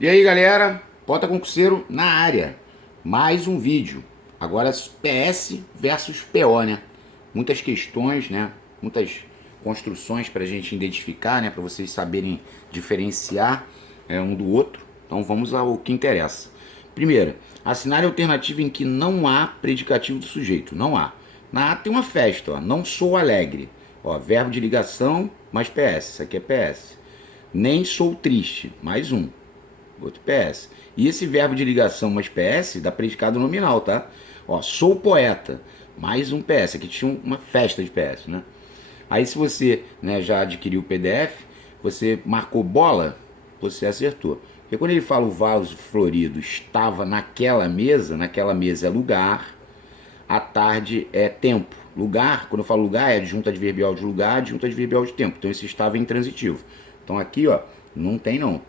E aí galera, Pota Concurseiro na área, mais um vídeo, agora PS versus PO, né? Muitas questões, né? Muitas construções para a gente identificar, né? Para vocês saberem diferenciar um do outro. Então vamos ao que interessa. Primeiro, assinale a alternativa em que não há predicativo do sujeito, não há. Na A tem uma festa, ó, não sou alegre, ó, verbo de ligação mais PS, isso aqui é PS. Nem sou triste, mais um. Outro PS. E esse verbo de ligação mais PS dá predicado nominal, tá? Ó, sou poeta, mais um PS. Aqui tinha uma festa de PS, né? Aí se você, né, já adquiriu o PDF, você marcou bola, você acertou. Porque quando ele fala o vaso florido estava naquela mesa é lugar, à tarde é tempo. Lugar, quando eu falo lugar, é adjunto adverbial de lugar, adjunto adverbial de tempo. Então esse estava é intransitivo. Então aqui, ó, não tem não.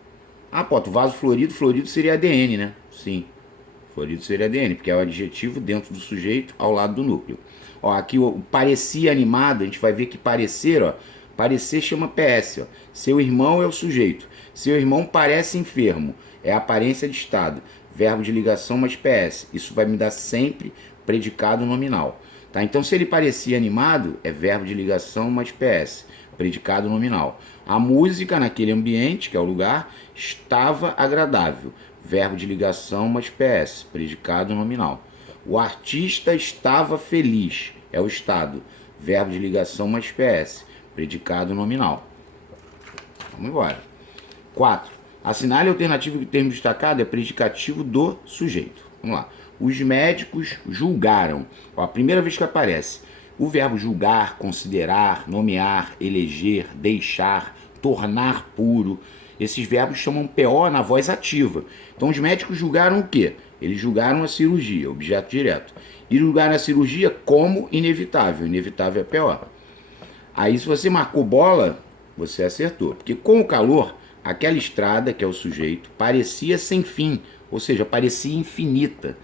Ah, Poto, vaso florido, florido seria ADN, né? Sim, florido seria ADN, porque é o adjetivo dentro do sujeito ao lado do núcleo. Ó, aqui o parecia animado, a gente vai ver que parecer, ó, parecer chama PS, ó. Seu irmão é o sujeito. Seu irmão parece enfermo, é aparência de estado. Verbo de ligação mais PS. Isso vai me dar sempre predicado nominal. Tá? Então, se ele parecia animado, é verbo de ligação mais PS, predicado nominal. A música naquele ambiente, que é o lugar, estava agradável, verbo de ligação mais PS, predicado nominal. O artista estava feliz, é o estado, verbo de ligação mais PS, predicado nominal. Vamos embora. 4. Assinale a alternativa que o termo destacado é predicativo do sujeito. Vamos lá. Os médicos julgaram. Ó, a primeira vez que aparece o verbo julgar, considerar, nomear, eleger, deixar, tornar puro. Esses verbos chamam PO na voz ativa. Então os médicos julgaram o quê? Eles julgaram a cirurgia, objeto direto. E julgaram a cirurgia como inevitável. Inevitável é PO. Aí se você marcou bola, você acertou. Porque com o calor, aquela estrada, que é o sujeito, parecia sem fim. Ou seja, parecia infinita.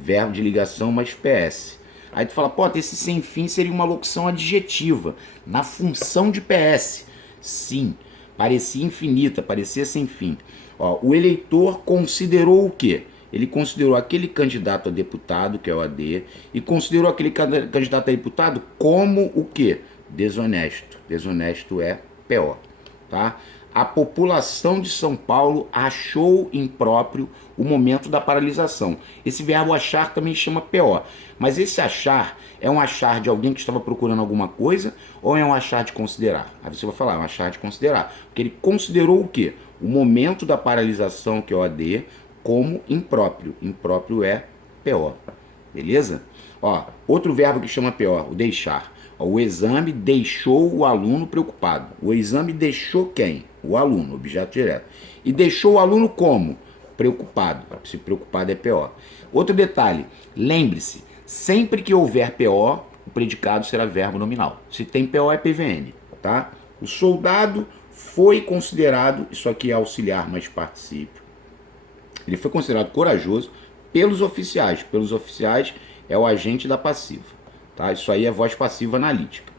Verbo de ligação mais PS. Aí tu fala, pô, esse sem fim seria uma locução adjetiva, na função de PS. Sim, parecia infinita, parecia sem fim. Ó, o eleitor considerou o quê? Ele considerou aquele candidato a deputado, que é o AD, e considerou aquele candidato a deputado como o quê? Desonesto. Desonesto é PO, tá? A população de São Paulo achou impróprio o momento da paralisação. Esse verbo achar também chama PO. Mas esse achar é um achar de alguém que estava procurando alguma coisa ou é um achar de considerar? Aí você vai falar, é um achar de considerar. Porque ele considerou o quê? O momento da paralisação, que é o AD, como impróprio. Impróprio é PO. Beleza? Ó, outro verbo que chama PO, o deixar. O exame deixou o aluno preocupado. O exame deixou quem? O aluno, objeto direto. E deixou o aluno como? Preocupado. Se preocupado é PO. Outro detalhe, lembre-se, sempre que houver PO, o predicado será verbo nominal. Se tem PO é PVN, tá? O soldado foi considerado, isso aqui é auxiliar mais particípio, ele foi considerado corajoso pelos oficiais. Pelos oficiais é o agente da passiva. Tá? Isso aí é voz passiva analítica.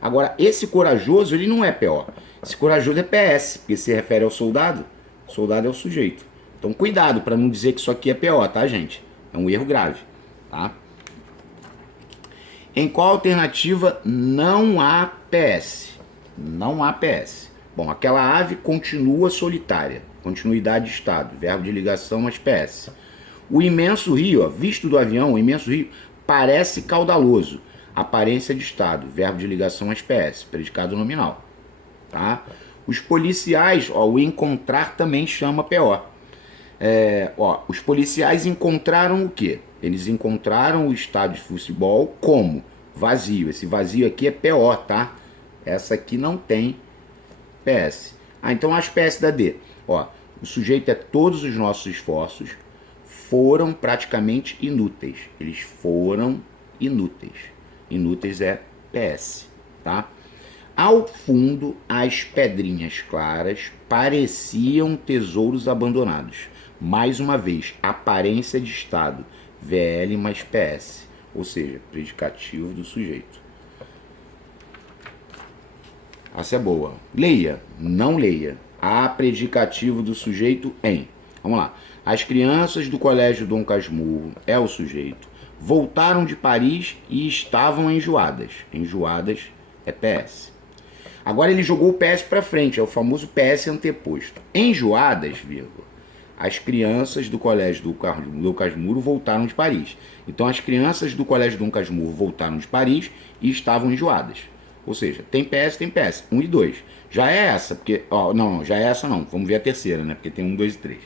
Agora, esse corajoso, ele não é PO. Esse corajoso é PS, porque se refere ao soldado. O soldado é o sujeito. Então, cuidado para não dizer que isso aqui é PO, tá, gente? É um erro grave. Tá? Em qual alternativa não há PS? Não há PS. Bom, aquela ave continua solitária. Continuidade de estado. Verbo de ligação mais PS. O imenso rio, ó, visto do avião, o imenso rio parece caudaloso. Aparência de estado. Verbo de ligação mais PS. Predicado nominal. Tá? Os policiais, ó, o encontrar também chama PO. Ó, os policiais encontraram o quê? Eles encontraram o estádio de futebol como? Vazio. Esse vazio aqui é PO, tá? Essa aqui não tem PS. Ah, então as PS da D. Ó, o sujeito é todos os nossos esforços foram praticamente inúteis. Eles foram inúteis. Inúteis é PS, tá? Ao fundo, as pedrinhas claras pareciam tesouros abandonados. Mais uma vez, aparência de estado, VL mais PS, ou seja, predicativo do sujeito. Essa é boa. Leia, não leia. Há predicativo do sujeito em. Vamos lá. As crianças do Colégio Dom Casmurro é o sujeito. Voltaram de Paris e estavam enjoadas. Enjoadas é PS. Agora ele jogou o PS para frente, é o famoso PS anteposto. Enjoadas, vírgula. As crianças do Colégio Dom Casmurro voltaram de Paris. Então as crianças do Colégio Dom Casmurro voltaram de Paris e estavam enjoadas. Ou seja, tem PS, 1 e 2. Já é essa, porque... Ó, não, já é essa não. Vamos ver a terceira, né? Porque tem 1, 2 e 3.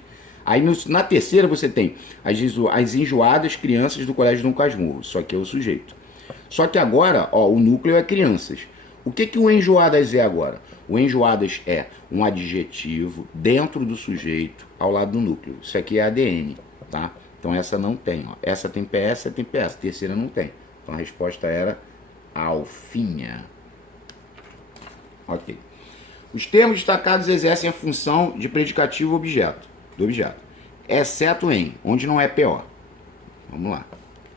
Aí na terceira você tem as enjoadas crianças do Colégio Dom Casmurro. Só que é o sujeito. Só que agora, ó, o núcleo é crianças. O que o enjoadas é agora? O enjoadas é um adjetivo dentro do sujeito ao lado do núcleo. Isso aqui é ADN, tá? Então essa não tem, ó. Essa tem PS, essa tem PS. A terceira não tem. Então a resposta era alfinha. Ok. Os termos destacados exercem a função de predicativo do objeto, exceto em, onde não é PO. Vamos lá.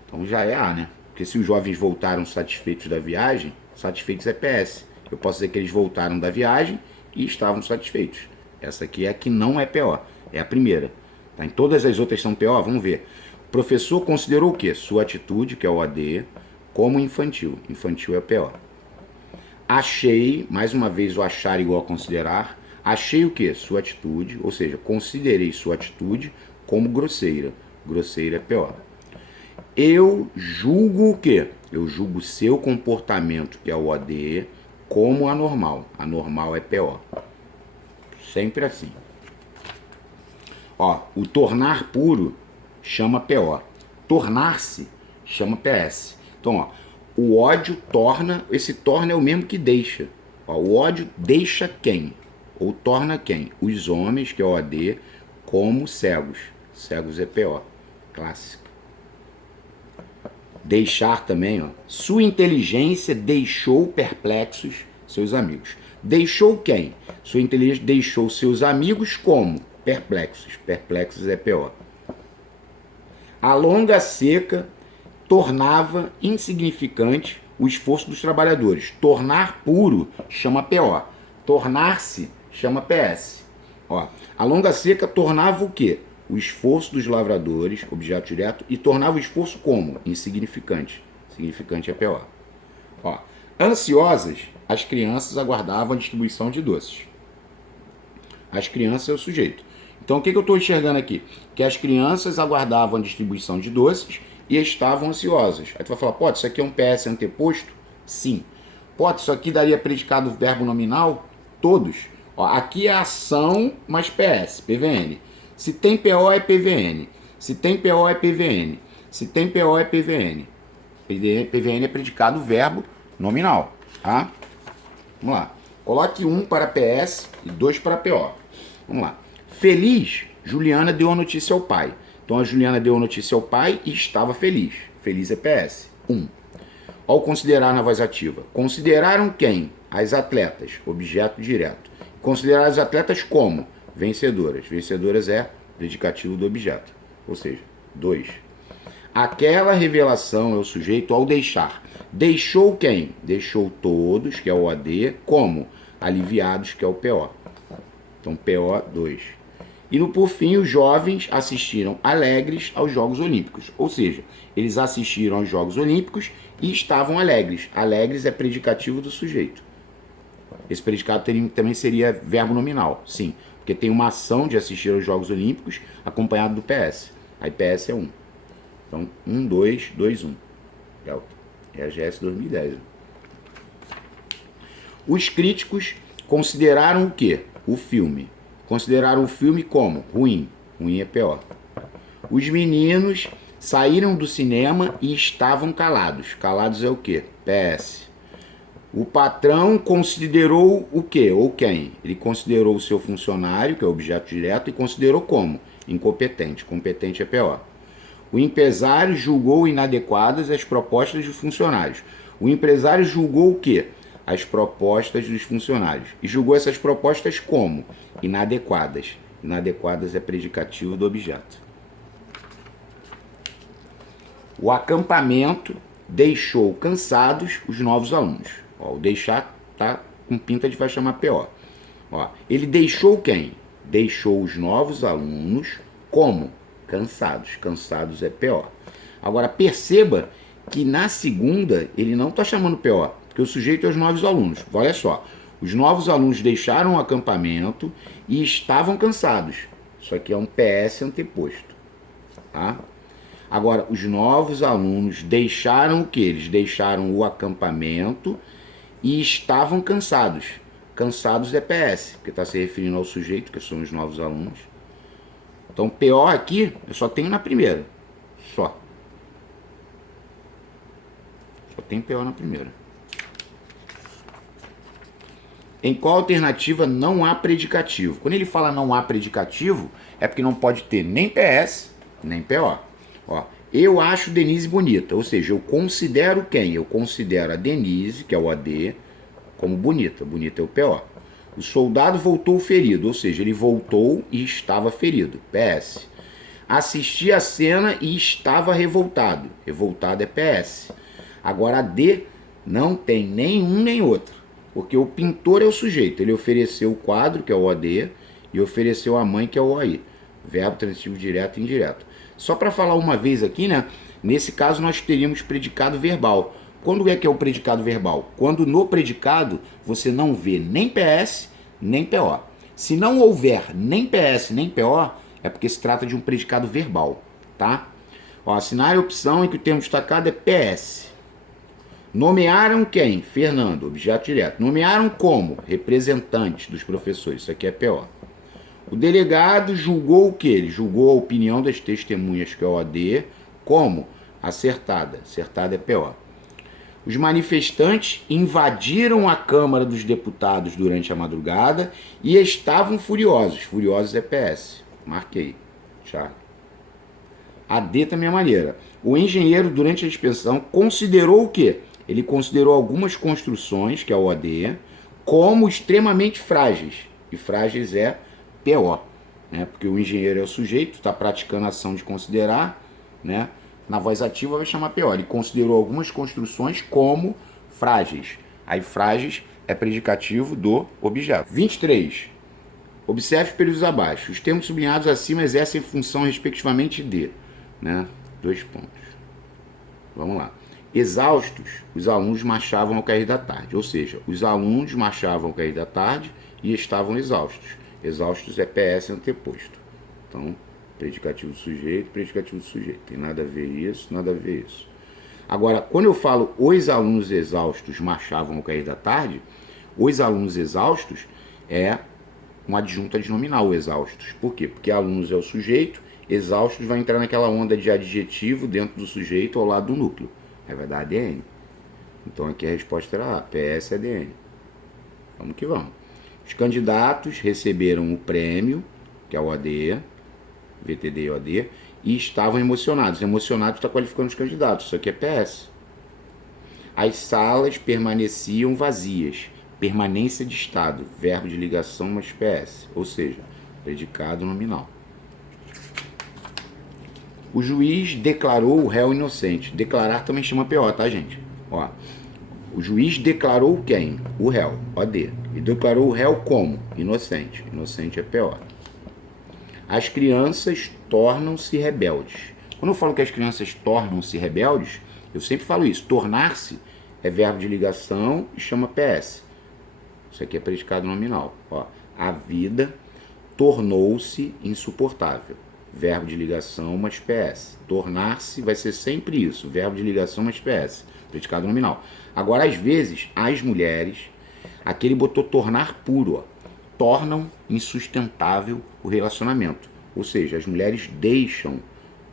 Então já é A, né? Porque se os jovens voltaram satisfeitos da viagem, satisfeitos é PS. Eu posso dizer que eles voltaram da viagem e estavam satisfeitos. Essa aqui é a que não é PO. É a primeira. Tá? Em todas as outras são PO, vamos ver. O professor considerou o quê? Sua atitude, que é o AD, como infantil. Infantil é PO. Achei, mais uma vez o achar igual a considerar. Achei o quê? Sua atitude, ou seja, considerei sua atitude como grosseira. Grosseira é PO. Eu julgo o quê? Eu julgo seu comportamento, que é o OD, como anormal. Anormal é PO. Sempre assim. Ó, o tornar puro chama PO. Tornar-se chama PS. Então, ó, o ódio torna, esse torna é o mesmo que deixa. Ó, o ódio deixa quem? Ou torna quem? Os homens, que é o OD, como cegos. Cegos é PO. Clássico. Deixar também, ó. Sua inteligência deixou perplexos seus amigos. Deixou quem? Sua inteligência deixou seus amigos como? Perplexos. Perplexos é PO. A longa seca tornava insignificante o esforço dos trabalhadores. Tornar puro chama PO. Tornar-se chama PS. Ó, a longa seca tornava o quê? O esforço dos lavradores, objeto direto, e tornava o esforço como? Insignificante. Significante é PO. Ó, ansiosas, as crianças aguardavam a distribuição de doces. As crianças é o sujeito. Então o que eu estou enxergando aqui? Que as crianças aguardavam a distribuição de doces e estavam ansiosas. Aí tu vai falar, pode, isso aqui é um PS anteposto? Sim. Pode, isso aqui daria predicado verbo nominal? Todos. Ó, aqui é ação mais PS, PVN. Se tem PO é PVN. Se tem PO é PVN. Se tem PO é PVN. PVN é predicado verbo nominal, tá? Vamos lá. Coloque 1 para PS e 2 para PO. Vamos lá. Feliz, Juliana deu a notícia ao pai. Então a Juliana deu a notícia ao pai e estava feliz. Feliz é PS. 1. Ao considerar na voz ativa. Consideraram quem? As atletas. Objeto direto. Considerar as atletas como? Vencedoras. Vencedoras é predicativo do objeto. Ou seja, 2. Aquela revelação é o sujeito ao deixar. Deixou quem? Deixou todos, que é o AD, como? Aliviados, que é o PO. Então, PO 2. E por fim, os jovens assistiram alegres aos Jogos Olímpicos. Ou seja, eles assistiram aos Jogos Olímpicos e estavam alegres. Alegres é predicativo do sujeito. Esse predicado também seria verbo nominal, sim. Porque tem uma ação de assistir aos Jogos Olímpicos acompanhado do PS. Aí PS é 1. Então, 1, 2, 2, 1. É a GS 2010. Os críticos consideraram o quê? O filme. Consideraram o filme como? Ruim. Ruim é PO. Os meninos saíram do cinema e estavam calados. Calados é o quê? PS. O patrão considerou o quê? Ou quem? Ele considerou o seu funcionário, que é o objeto direto, e considerou como? Incompetente. Competente é PO. O empresário julgou inadequadas as propostas dos funcionários. O empresário julgou o quê? As propostas dos funcionários. E julgou essas propostas como? Inadequadas. Inadequadas é predicativo do objeto. O acampamento deixou cansados os novos alunos. Ó, o deixar tá com pinta de vai chamar PO. Ó, ele deixou quem? Deixou os novos alunos como? Cansados. Cansados é PO. Agora, perceba que na segunda ele não está chamando PO, porque o sujeito é os novos alunos. Olha só, os novos alunos deixaram o acampamento e estavam cansados. Isso aqui é um PS anteposto. Tá? Agora, os novos alunos deixaram o que? Eles deixaram o acampamento e estavam cansados. Cansados é PS, porque está se referindo ao sujeito, que são os novos alunos. Então, PO aqui, eu só tenho na primeira. Só tem PO na primeira. Em qual alternativa não há predicativo? Quando ele fala não há predicativo, é porque não pode ter nem PS, nem PO. Ó, eu acho Denise bonita, ou seja, eu considero quem? Eu considero a Denise, que é o AD, como bonita. Bonita é o PO. O soldado voltou ferido, ou seja, ele voltou e estava ferido. PS. Assisti a cena e estava revoltado. Revoltado é PS. Agora a D não tem nem um nem outro, porque o pintor é o sujeito. Ele ofereceu o quadro, que é o OD, e ofereceu a mãe, que é o OI. Verbo transitivo direto e indireto. Só para falar uma vez aqui, né? Nesse caso nós teríamos predicado verbal. Quando é que é o predicado verbal? Quando no predicado você não vê nem PS, nem PO. Se não houver nem PS, nem PO, é porque se trata de um predicado verbal, tá? Ó, assinar a opção em que o termo destacado é PS. Nomearam quem? Fernando, objeto direto. Nomearam como? Representantes dos professores, isso aqui é PO. O delegado julgou o que? Ele julgou a opinião das testemunhas, que é o OD, como? Acertada. Acertada é PO. Os manifestantes invadiram a Câmara dos Deputados durante a madrugada e estavam furiosos. Furiosos é PS. Marquei. Charlie. A D também é maneira. O engenheiro, durante a inspeção, considerou o quê? Ele considerou algumas construções, que é o OD, como extremamente frágeis. E frágeis é PO. Né? Porque o engenheiro é o sujeito, está praticando a ação de considerar, né? Na voz ativa vai chamar PO. Ele considerou algumas construções como frágeis. Aí frágeis é predicativo do objeto. 23. Observe os períodos abaixo. Os termos sublinhados acima exercem função respectivamente de, né? 2 pontos. Vamos lá. Exaustos, os alunos marchavam ao cair da tarde. Ou seja, os alunos marchavam ao cair da tarde e estavam exaustos. Exaustos é PS anteposto. Então, predicativo do sujeito, predicativo do sujeito. Tem nada a ver isso, nada a ver isso. Agora, quando eu falo os alunos exaustos marchavam ao cair da tarde, os alunos exaustos é uma adjunta adnominal, exaustos. Por quê? Porque alunos é o sujeito, exaustos vai entrar naquela onda de adjetivo dentro do sujeito ao lado do núcleo. Aí vai dar ADN. Então aqui a resposta era A, PS ADN. Vamos que vamos. Os candidatos receberam o prêmio, que é o AD, VTD e OD, e estavam emocionados. Emocionados está qualificando os candidatos, isso aqui é PS. As salas permaneciam vazias. Permanência de estado, verbo de ligação mais PS, ou seja, predicado nominal. O juiz declarou o réu inocente. Declarar também chama PO, tá, gente? Ó, o juiz declarou quem? O réu, OD. E declarou o réu como? Inocente. Inocente é PO. As crianças tornam-se rebeldes. Quando eu falo que as crianças tornam-se rebeldes, eu sempre falo isso. Tornar-se é verbo de ligação e chama PS. Isso aqui é predicado nominal. Ó, a vida tornou-se insuportável. Verbo de ligação mais PS. Tornar-se vai ser sempre isso. Verbo de ligação mais PS. Predicado nominal. Agora, às vezes, as mulheres, aqui ele botou tornar puro, ó, tornam insustentável o relacionamento. Ou seja, as mulheres deixam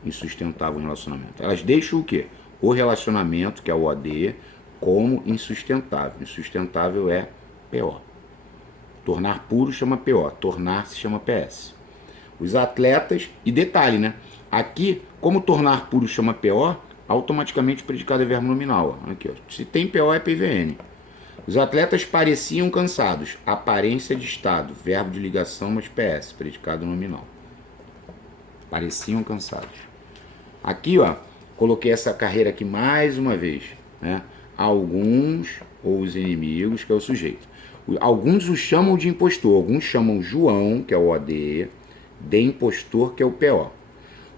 insustentável o relacionamento. Elas deixam o quê? O relacionamento, que é o OD, como insustentável. Insustentável é PO. Tornar puro chama PO. Tornar-se chama PS. Os atletas, e detalhe, né? Aqui, como tornar puro chama PO, automaticamente o predicado é verbo nominal. Ó. Aqui, ó. Se tem PO é PVN. Os atletas pareciam cansados. Aparência de estado. Verbo de ligação mais PS. Predicado nominal. Pareciam cansados. Aqui, ó, coloquei essa carreira aqui mais uma vez. Né? Alguns, ou os inimigos, que é o sujeito. Alguns o chamam de impostor. Alguns chamam João, que é o OD, de impostor, que é o PO.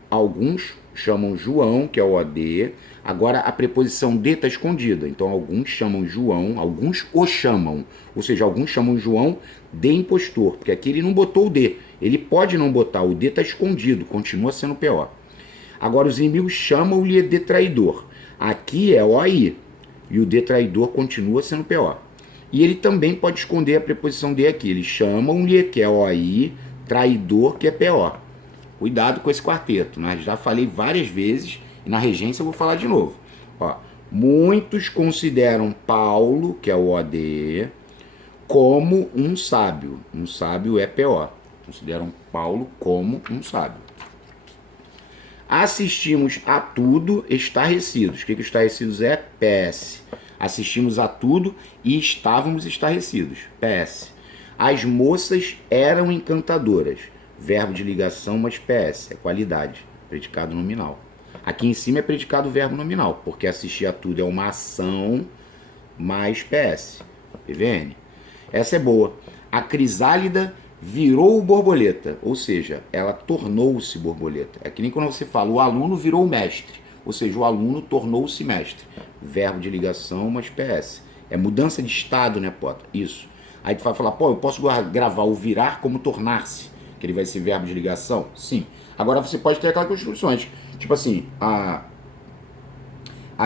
Alguns chamam João, que é o OD. Agora a preposição de está escondida. Então alguns chamam João, alguns o chamam. Ou seja, alguns chamam João de impostor, porque aqui ele não botou o D. Ele pode não botar, o D está escondido, continua sendo PO. Agora os inimigos chamam-lhe de traidor. Aqui é OI. E o de traidor continua sendo PO. E ele também pode esconder a preposição de aqui. Eles chamam-lhe, que é OI, traidor, que é PO. Cuidado com esse quarteto, né? Já falei várias vezes e na regência eu vou falar de novo. Ó, muitos consideram Paulo, que é o OD, como um sábio. Um sábio é PO. Consideram Paulo como um sábio. Assistimos a tudo estarrecidos. O que estarrecidos é? PS. Assistimos a tudo e estávamos estarrecidos. PS. As moças eram encantadoras. Verbo de ligação, mas PS. É qualidade. Predicado nominal. Aqui em cima é predicado verbo nominal, porque assistir a tudo é uma ação mais PS. PVN. Essa é boa. A crisálida virou borboleta, ou seja, ela tornou-se borboleta. É que nem quando você fala, o aluno virou mestre, ou seja, o aluno tornou-se mestre. Verbo de ligação, mas PS. É mudança de estado, né, Potter? Isso. Aí tu vai falar, pô, eu posso gravar o virar como tornar-se, que ele vai ser verbo de ligação? Sim. Agora você pode ter aquelas construções, tipo assim, a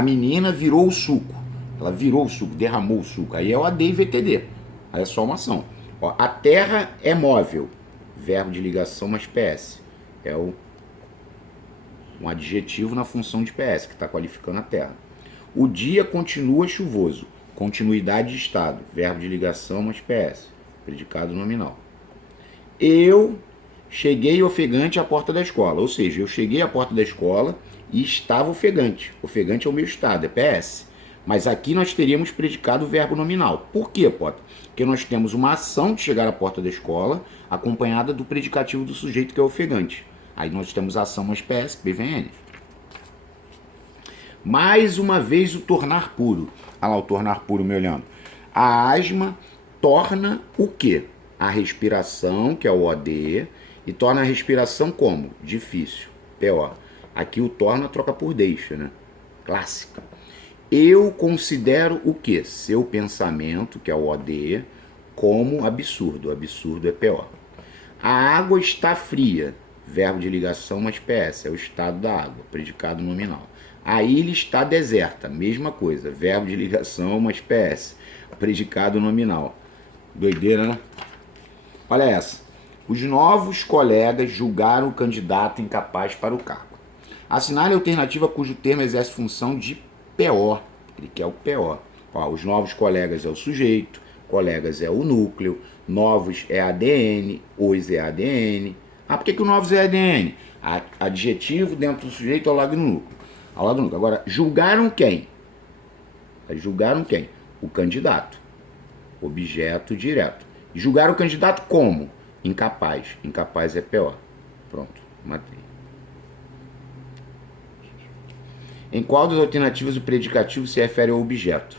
menina virou o suco, ela virou o suco, derramou o suco, aí é o AD e VTD, aí é só uma ação. Ó, a terra é móvel, verbo de ligação, mas PS. É um adjetivo na função de PS, que está qualificando a terra. O dia continua chuvoso, continuidade de estado, verbo de ligação, mas PS. Predicado nominal. Eu cheguei ofegante à porta da escola, ou seja, eu cheguei à porta da escola e estava ofegante. Ofegante é o meu estado, é PS. Mas aqui nós teríamos predicado o verbo nominal. Por quê, Potter? Porque nós temos uma ação de chegar à porta da escola acompanhada do predicativo do sujeito, que é ofegante. Aí nós temos a ação mais PS, PVN. Mais uma vez o tornar puro. Olha lá o tornar puro me olhando. A asma torna o quê? A respiração, que é o OD, e torna a respiração como? Difícil, PO. Aqui o torna troca por deixa, né? Clássica. Eu considero o quê? Seu pensamento, que é o OD, como absurdo. O absurdo é PO. A água está fria. Verbo de ligação, mas PS. É o estado da água. Predicado nominal. A ilha está deserta. Mesma coisa. Verbo de ligação, mas PS. Predicado nominal. Doideira, né? Olha essa. Os novos colegas julgaram o candidato incapaz para o cargo. Assinale a alternativa cujo termo exerce função de PO. Ele quer o PO. Ó, os novos colegas é o sujeito, colegas é o núcleo, novos é ADN, os é ADN. Ah, por que o novos é ADN? Adjetivo dentro do sujeito ao lado do núcleo. Ao lado do núcleo. Agora, julgaram quem? Julgaram quem? O candidato. Objeto direto. E julgaram o candidato como? Incapaz. Incapaz é PO. Pronto, matei. Em qual das alternativas o predicativo se refere ao objeto?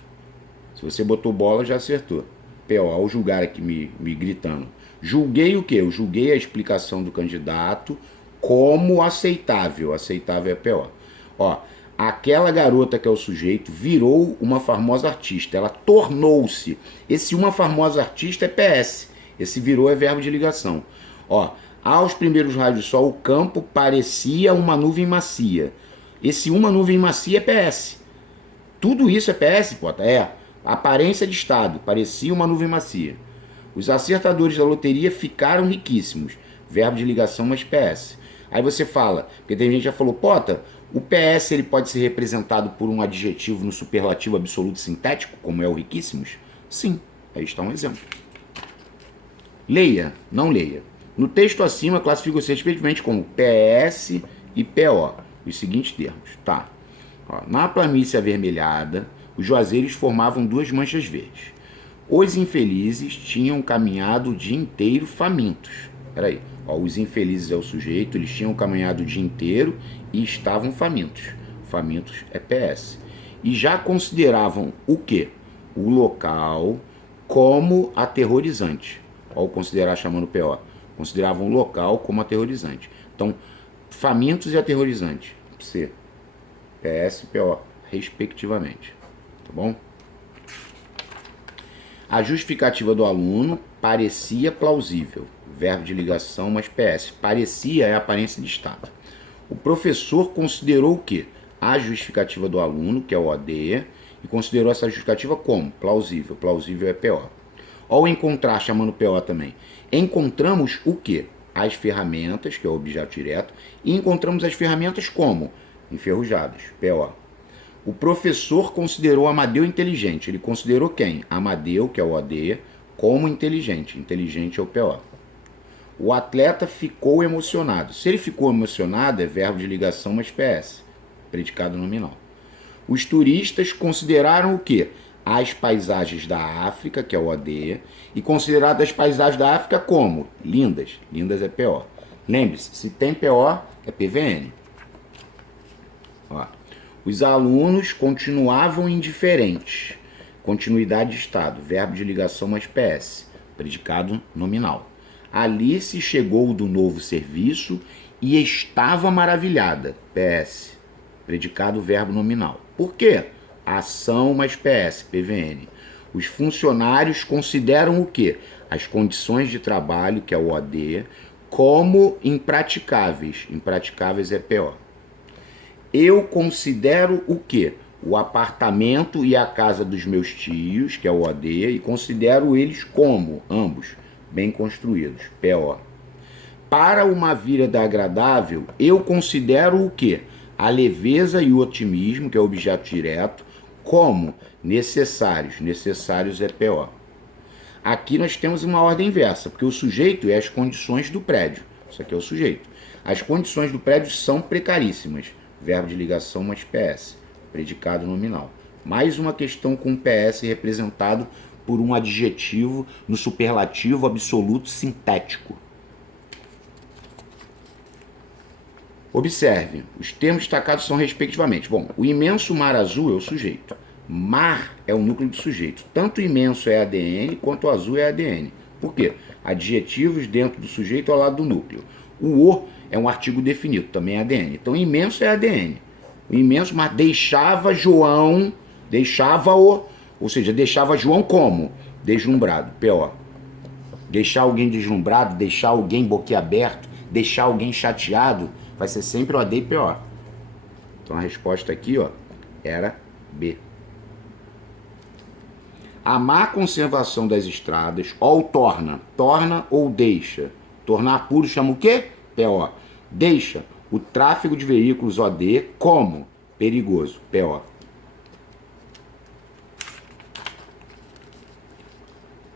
Se você botou bola, já acertou. PO, ao julgar aqui me gritando. Julguei o quê? Eu julguei a explicação do candidato como aceitável. Aceitável é PO. Ó, aquela garota que é o sujeito virou uma famosa artista. Ela tornou-se. Esse uma famosa artista é PS. Esse virou é verbo de ligação. Ó, aos primeiros raios de sol, o campo parecia uma nuvem macia. Esse uma nuvem macia é PS. Tudo isso é PS, Potter? É. Aparência de estado. Parecia uma nuvem macia. Os acertadores da loteria ficaram riquíssimos. Verbo de ligação, mas PS. Aí você fala, porque tem gente que já falou, Potter, o PS ele pode ser representado por um adjetivo no superlativo absoluto sintético, como é o riquíssimos? Sim. Aí está um exemplo. Leia, não leia. No texto acima, classifica-se respectivamente como PS e PO. Os seguintes termos, tá? Ó, na planície avermelhada, os juazeiros formavam duas manchas verdes. Os infelizes tinham caminhado o dia inteiro famintos. Peraí, ó, os infelizes é o sujeito, eles tinham caminhado o dia inteiro e estavam famintos. Famintos é PS. E já consideravam o quê? O local como aterrorizante. Ó, o considerar chamando PO. Consideravam o local como aterrorizante. Então, famintos e aterrorizantes. C. PS e PO, respectivamente. Tá bom? A justificativa do aluno parecia plausível. Verbo de ligação mais PS. Parecia é aparência de estado. O professor considerou o quê? A justificativa do aluno, que é o OD, e considerou essa justificativa como? Plausível. Plausível é PO. Ao encontrar, chamando PO também. Encontramos o quê? As ferramentas, que é o objeto direto, e encontramos as ferramentas como? Enferrujadas. PO. O professor considerou Amadeu inteligente. Ele considerou quem? Amadeu, que é o OD, como inteligente. Inteligente é o PO. O atleta ficou emocionado. Se ele ficou emocionado, é verbo de ligação mais PS. Predicado nominal. Os turistas consideraram o quê? As paisagens da África, que é o OD, e consideraram as paisagens da África como? Lindas. Lindas é PO. Lembre-se, se tem PO, é PVN. Ó. Os alunos continuavam indiferentes. Continuidade de estado. Verbo de ligação mais PS. Predicado nominal. Alice chegou do novo serviço e estava maravilhada. PS. Predicado verbo nominal. Por quê? Ação mais PS. PVN. Os funcionários consideram o quê? As condições de trabalho, que é o OD, como impraticáveis. Impraticáveis é PO. Eu considero o quê? O apartamento e a casa dos meus tios, que é o OD, e considero eles como, ambos, bem construídos, PO. Para uma vida agradável, eu considero o quê? A leveza e o otimismo, que é o objeto direto, como necessários. Necessários é PO. Aqui nós temos uma ordem inversa, porque o sujeito é as condições do prédio. Isso aqui é o sujeito. As condições do prédio são precaríssimas. Verbo de ligação mais PS. Predicado nominal. Mais uma questão com PS representado por um adjetivo no superlativo absoluto sintético. Observe, os termos destacados são respectivamente. Bom, o imenso mar azul é o sujeito. Mar é o núcleo do sujeito. Tanto o imenso é ADN quanto o azul é ADN. Por quê? Adjetivos dentro do sujeito ao lado do núcleo. O é um artigo definido, também é ADN. Então, imenso é ADN. O imenso mar deixava João, ou seja, deixava João como? Deslumbrado, PO. Deixar alguém deslumbrado, deixar alguém boquiaberto, deixar alguém chateado, vai ser sempre o AD e PO. Então a resposta aqui, ó, era B. A má conservação das estradas, ou torna ou deixa. Tornar puro chama o quê? PO. Deixa o tráfego de veículos OD como perigoso, PO.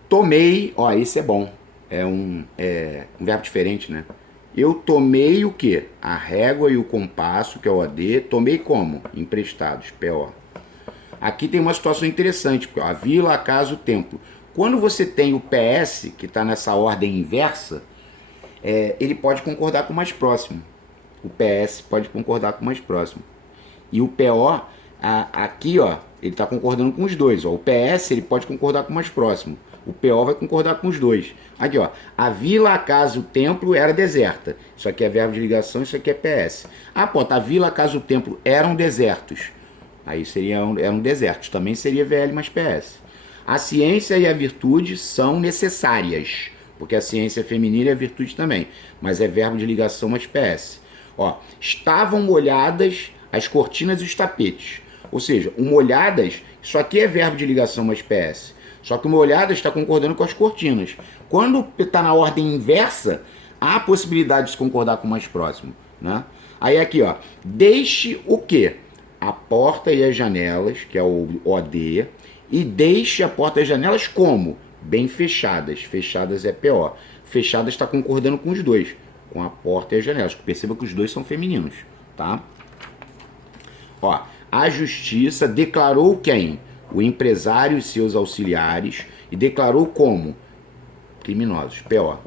Tomei, ó, esse é bom, é um verbo diferente, né? Eu tomei o quê? A régua e o compasso, que é o OD, tomei como? Emprestados, PO. Aqui tem uma situação interessante, porque ó, a vila, a casa, o templo. Quando você tem o PS, que está nessa ordem inversa, ele pode concordar com o mais próximo. O PS pode concordar com o mais próximo. E o PO, aqui, ó, ele está concordando com os dois. Ó. O PS ele pode concordar com o mais próximo. O PO vai concordar com os dois. Aqui, ó, a vila, a casa, o templo era deserta. Isso aqui é verbo de ligação, isso aqui é PS. Ah, pô, a vila, a casa, o templo eram desertos. Aí eram desertos. Também seria VL mais PS. A ciência e a virtude são necessárias. Porque a ciência é feminina e a virtude também. Mas é verbo de ligação mais PS. Ó, estavam molhadas as cortinas e os tapetes. Ou seja, o molhadas, isso aqui é verbo de ligação mais PS. Só que o molhadas está concordando com as cortinas. Quando está na ordem inversa, há a possibilidade de se concordar com o mais próximo. Né? Aí aqui, ó, deixe o quê? A porta e as janelas, que é o OD, e deixe a porta e as janelas como? Bem fechadas. Fechadas é PO. Fechadas está concordando com os dois, com a porta e as janelas. Perceba que os dois são femininos, tá? Ó, a justiça declarou quem? O empresário e seus auxiliares, e declarou como? Criminosos, PO.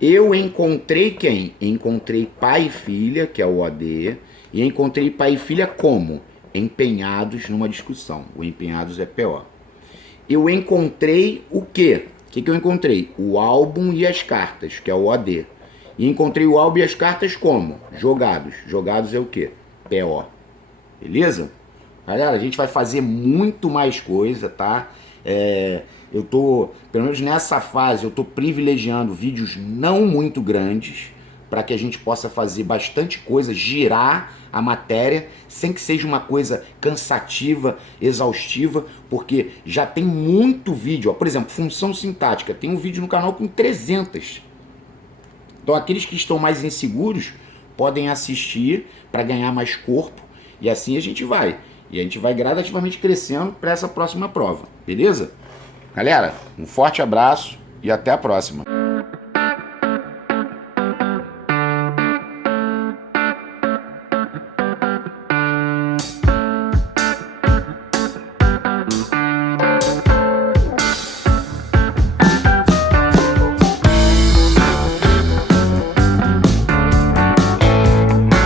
Eu encontrei quem? Encontrei pai e filha, que é o OD, e encontrei pai e filha como? Empenhados numa discussão. O empenhados é PO. Eu encontrei o quê? que eu encontrei? O álbum e as cartas, que é o OD. E encontrei o álbum e as cartas como? Jogados. Jogados é o quê? PO. Beleza? Galera, a gente vai fazer muito mais coisa, tá? Eu tô, pelo menos nessa fase, eu tô privilegiando vídeos não muito grandes para que a gente possa fazer bastante coisa, girar a matéria, sem que seja uma coisa cansativa, exaustiva, porque já tem muito vídeo. Ó, por exemplo, função sintática, tem um vídeo no canal com 300. Então aqueles que estão mais inseguros podem assistir para ganhar mais corpo, e assim a gente vai. E a gente vai gradativamente crescendo para essa próxima prova, beleza? Galera, um forte abraço e até a próxima.